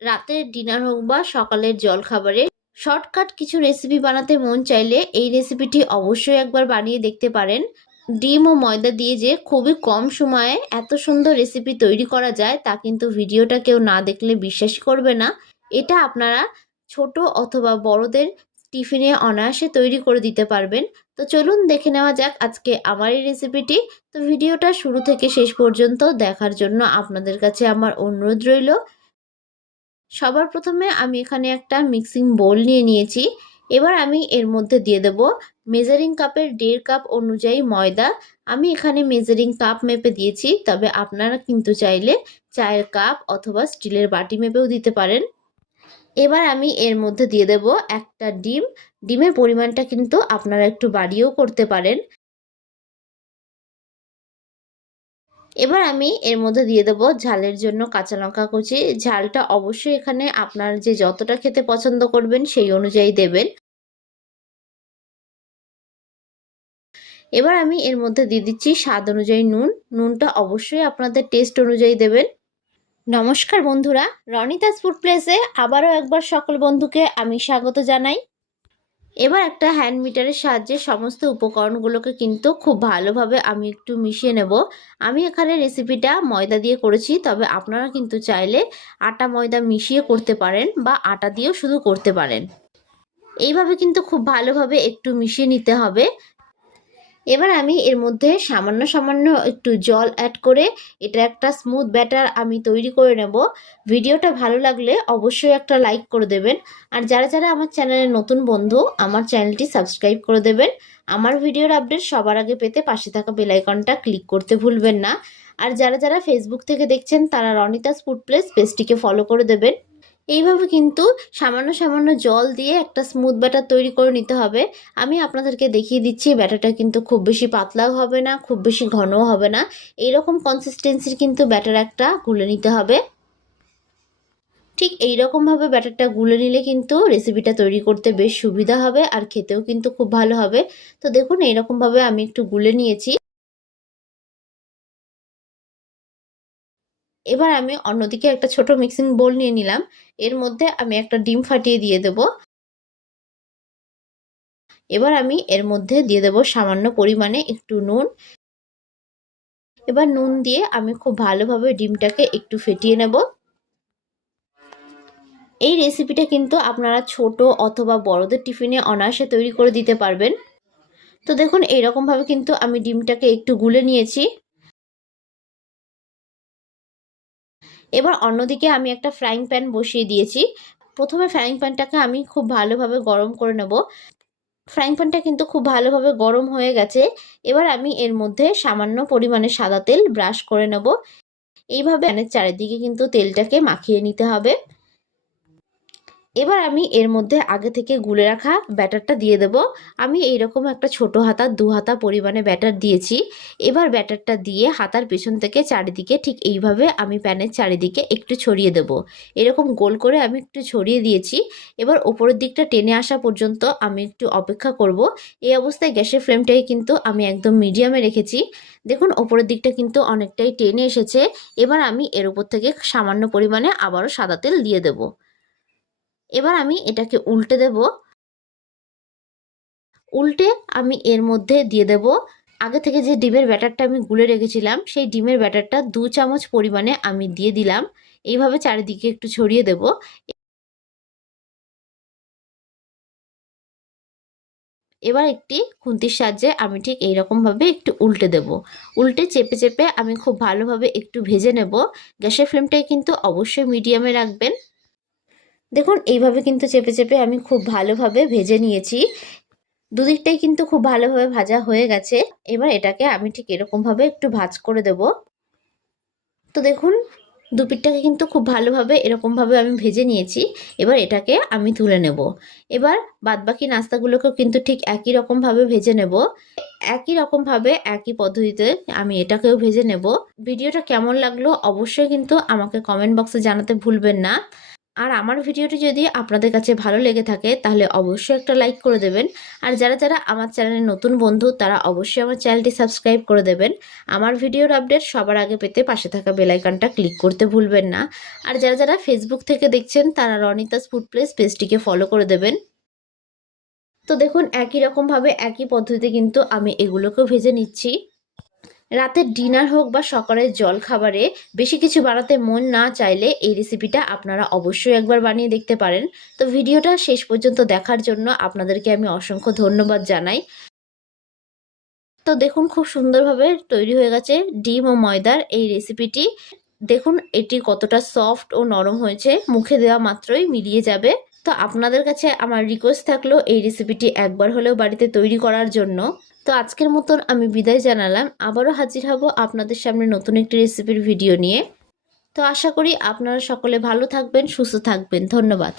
রাতের ডিনার হোক বা সকালের জলখাবারে শর্টকাট কিছু রেসিপি বানাতে মন চাইলে এই রেসিপিটি অবশ্যই একবার বানিয়ে দেখতে পারেন। ডিম ও ময়দা দিয়ে যে খুবই কম সময়ে এত সুন্দর রেসিপি তৈরি করা যায় তা কিন্তু ভিডিওটা কেউ না দেখলে বিশ্বাস করবে না। এটা আপনারা ছোট অথবা বড়দের টিফিনে অনায়াসে তৈরি করে দিতে পারবেন। তো চলুন দেখে নেওয়া যাক আজকে আমার এই রেসিপিটি তো ভিডিওটা শুরু থেকে শেষ পর্যন্ত দেখার জন্য আপনাদের কাছে আমার অনুরোধ রইল। সবার প্রথমে আমি এখানে একটা মিক্সিং বোল নিয়ে নিয়েছি। এবার আমি এর মধ্যে দিয়ে দেব মেজারিং কাপের দেড় কাপ অনুযায়ী ময়দা। আমি এখানে মেজারিং কাপ মেপে দিয়েছি, তবে আপনারা কিন্তু চাইলে চায়ের কাপ অথবা স্টিলের বাটি মেপেও দিতে পারেন। এবার আমি এর মধ্যে দিয়ে দেব একটা ডিম। ডিমের পরিমাণটা কিন্তু আপনারা একটু বাড়িয়েও করতে পারেন। এবার আমি এর মধ্যে দিয়ে দেব ঝালের জন্য কাঁচা লঙ্কা কুচি। ঝালটা অবশ্যই এখানে আপনার যে যতটা খেতে পছন্দ করবেন সেই অনুযায়ী দেবেন। এবার আমি এর মধ্যে দিয়ে দিচ্ছি স্বাদ অনুযায়ী নুন। নুনটা অবশ্যই আপনাদের টেস্ট অনুযায়ী দেবেন। নমস্কার বন্ধুরা, রনিতাস ফুড প্লেসে আবারও একবার সকল বন্ধুকে আমি স্বাগত জানাই। এবার একটা হ্যান্ড মিটারের সাহায্যে সমস্ত উপকরণগুলোকে কিন্তু খুব ভালোভাবে আমি একটু মিশিয়ে নেব। আমি এখানে রেসিপিটা ময়দা দিয়ে করেছি, তবে আপনারা কিন্তু চাইলে আটা ময়দা মিশিয়ে করতে পারেন বা আটা দিয়েও শুধু করতে পারেন। এইভাবে কিন্তু খুব ভালোভাবে একটু মিশিয়ে নিতে হবে। এবার আমি এর মধ্যে সামান্য সামান্য একটু জল অ্যাড করে এটা একটা স্মুথ ব্যাটার আমি তৈরি করে নেব। ভিডিওটা ভালো লাগলে অবশ্যই একটা লাইক করে দেবেন। আর যারা যারা আমার চ্যানেলের নতুন বন্ধু, আমার চ্যানেলটি সাবস্ক্রাইব করে দেবেন। আমার ভিডিওর আপডেট সবার আগে পেতে পাশে থাকা বেলাইকনটা ক্লিক করতে ভুলবেন না। আর যারা যারা ফেসবুক থেকে দেখছেন, তারা রনিতাস ফুড প্লেস পেজটিকে ফলো করে দেবেন। এইভাবে কিন্তু সামান্য সামান্য জল দিয়ে একটা স্মুথ ব্যাটার তৈরি করে নিতে হবে। আমি আপনাদেরকে দেখিয়ে দিচ্ছি, ব্যাটারটা কিন্তু খুব বেশি পাতলাও হবে না, খুব বেশি ঘনও হবে না। এইরকম কনসিস্টেন্সির কিন্তু ব্যাটার একটা গুলে নিতে হবে। ঠিক এই রকমভাবে ব্যাটারটা গুলে নিলে কিন্তু রেসিপিটা তৈরি করতে বেশ সুবিধা হবে আর খেতেও কিন্তু খুব ভালো হবে। তো দেখুন, এইরকমভাবে আমি একটু গুলে নিয়েছি। এবার আমি অন্যদিকে একটা ছোট মিক্সিং বোল নিয়ে নিলাম। এর মধ্যে আমি একটা ডিম ফাটিয়ে দিয়ে দেব। এবার আমি এর মধ্যে দিয়ে দেব সামান্য পরিমাণে একটু নুন। এবার নুন দিয়ে আমি খুব ভালোভাবে ডিমটাকে একটু ফেটিয়ে নেব। এই রেসিপিটা কিন্তু আপনারা ছোট অথবা বড়দের টিফিনে অনায়াসে তৈরি করে দিতে পারবেন। তো দেখুন, এইরকমভাবে কিন্তু আমি ডিমটাকে একটু গুলে নিয়েছি। এবার অন্যদিকে আমি একটা ফ্রাইং প্যান বসিয়ে দিয়েছি। প্রথমে ফ্রাইং প্যানটাকে আমি খুব ভালোভাবে গরম করে নেব। ফ্রাইং প্যানটা কিন্তু খুব ভালোভাবে গরম হয়ে গেছে। এবার আমি এর মধ্যে সামান্য পরিমাণে সাদা তেল ব্রাশ করে নেব। এইভাবে প্যানের চারিদিকে কিন্তু তেলটাকে মাখিয়ে নিতে হবে। এবার আমি এর মধ্যে আগে থেকে গুলে রাখা ব্যাটারটা দিয়ে দেব। আমি এইরকম একটা ছোট হাতা, দু হাতা পরিমাণে ব্যাটার দিয়েছি। এবার ব্যাটারটা দিয়ে হাতার পেছন থেকে চারিদিকে ঠিক এইভাবে আমি প্যানের চারিদিকে একটু ছড়িয়ে দেব। এরকম গোল করে আমি একটু ছড়িয়ে দিয়েছি। এবার ওপরের দিকটা টেনে আসা পর্যন্ত আমি একটু অপেক্ষা করব। এই অবস্থায় গ্যাসের ফ্লেমটাকে কিন্তু আমি একদম মিডিয়ামে রেখেছি। দেখুন, ওপরের দিকটা কিন্তু অনেকটাই টেনে এসেছে। এবার আমি এর উপর থেকে সামান্য পরিমাণে আবারও সাদা তেল দিয়ে দেবো। এবার আমি এটাকে উল্টে দেব। উল্টে আমি এর মধ্যে দিয়ে দেব। আগে থেকে যে ডিমের ব্যাটারটা আমি গুলে রেখেছিলাম, সেই ডিমের ব্যাটারটা দু চামচ পরিমাণে আমি দিয়ে দিলাম। এইভাবে চারিদিকে একটু ছড়িয়ে দেব। এবার একটি খুন্তির সাহায্যে আমি ঠিক এইরকমভাবে একটু উল্টে দেব। উল্টে চেপে চেপে আমি খুব ভালোভাবে একটু ভেজে নেব। গ্যাসের ফ্লেমটাই কিন্তু অবশ্যই মিডিয়ামে রাখবেন। দেখুন, এইভাবে কিন্তু চেপে চেপে আমি খুব ভালোভাবে ভেজে নিয়েছি। দুদিকটাই কিন্তু খুব ভালোভাবে ভাজা হয়ে গেছে। এবার এটাকে আমি ঠিক এরকমভাবে একটু ভাজ করে দেব। তো দেখুন, দুপিটটাকে কিন্তু খুব ভালোভাবে এরকমভাবে আমি ভেজে নিয়েছি। এবার এটাকে আমি তুলে নেব। এবার বাদবাকি নাস্তাগুলোকেও কিন্তু ঠিক একই রকমভাবে ভেজে নেব। একই রকমভাবে, একই পদ্ধতিতে আমি এটাকেও ভেজে নেব। ভিডিওটা কেমন লাগল অবশ্যই কিন্তু আমাকে কমেন্ট বক্সে জানাতে ভুলবেন না। আর আমার ভিডিওটি যদি আপনাদের কাছে ভালো লেগে থাকে, তাহলে অবশ্যই একটা লাইক করে দেবেন। আর যারা যারা আমার চ্যানেলে নতুন বন্ধু, তারা অবশ্যই আমার চ্যানেলটি সাবস্ক্রাইব করে দেবেন। আমার ভিডিওর আপডেট সবার আগে পেতে পাশে থাকা বেলাইকনটা ক্লিক করতে ভুলবেন না। আর যারা যারা ফেসবুক থেকে দেখছেন, তারা রনিতাস ফুড প্লেস পেজটিকে ফলো করে দেবেন। তো দেখুন, একই রকমভাবে একই পদ্ধতিতে কিন্তু আমি এগুলোকেও ভেজে নিচ্ছি। রাতের ডিনার হোক বা সকালের জল খাবারে বেশি কিছু বানাতে মন না চাইলে এই রেসিপিটা আপনারা অবশ্যই একবার বানিয়ে দেখতে পারেন। তো ভিডিওটা শেষ পর্যন্ত দেখার জন্য আপনাদেরকে আমি অসংখ্য ধন্যবাদ জানাই। তো দেখুন, খুব সুন্দরভাবে তৈরি হয়ে গেছে ডিম ও ময়দার এই রেসিপিটি দেখুন, এটি কতটা সফট ও নরম হয়েছে। মুখে দেওয়া মাত্রই মিলিয়ে যাবে। তো আপনাদের কাছে আমার রিকোয়েস্ট থাকল এই রেসিপিটি একবার হলেও বাড়িতে তৈরি করার জন্য। তো আজকের মতন আমি বিদায় জানালাম। আবারও হাজির হব আপনাদের সামনে নতুন একটি রেসিপির ভিডিও নিয়ে। তো আশা করি আপনারা সকলে ভালো থাকবেন, সুস্থ থাকবেন। ধন্যবাদ।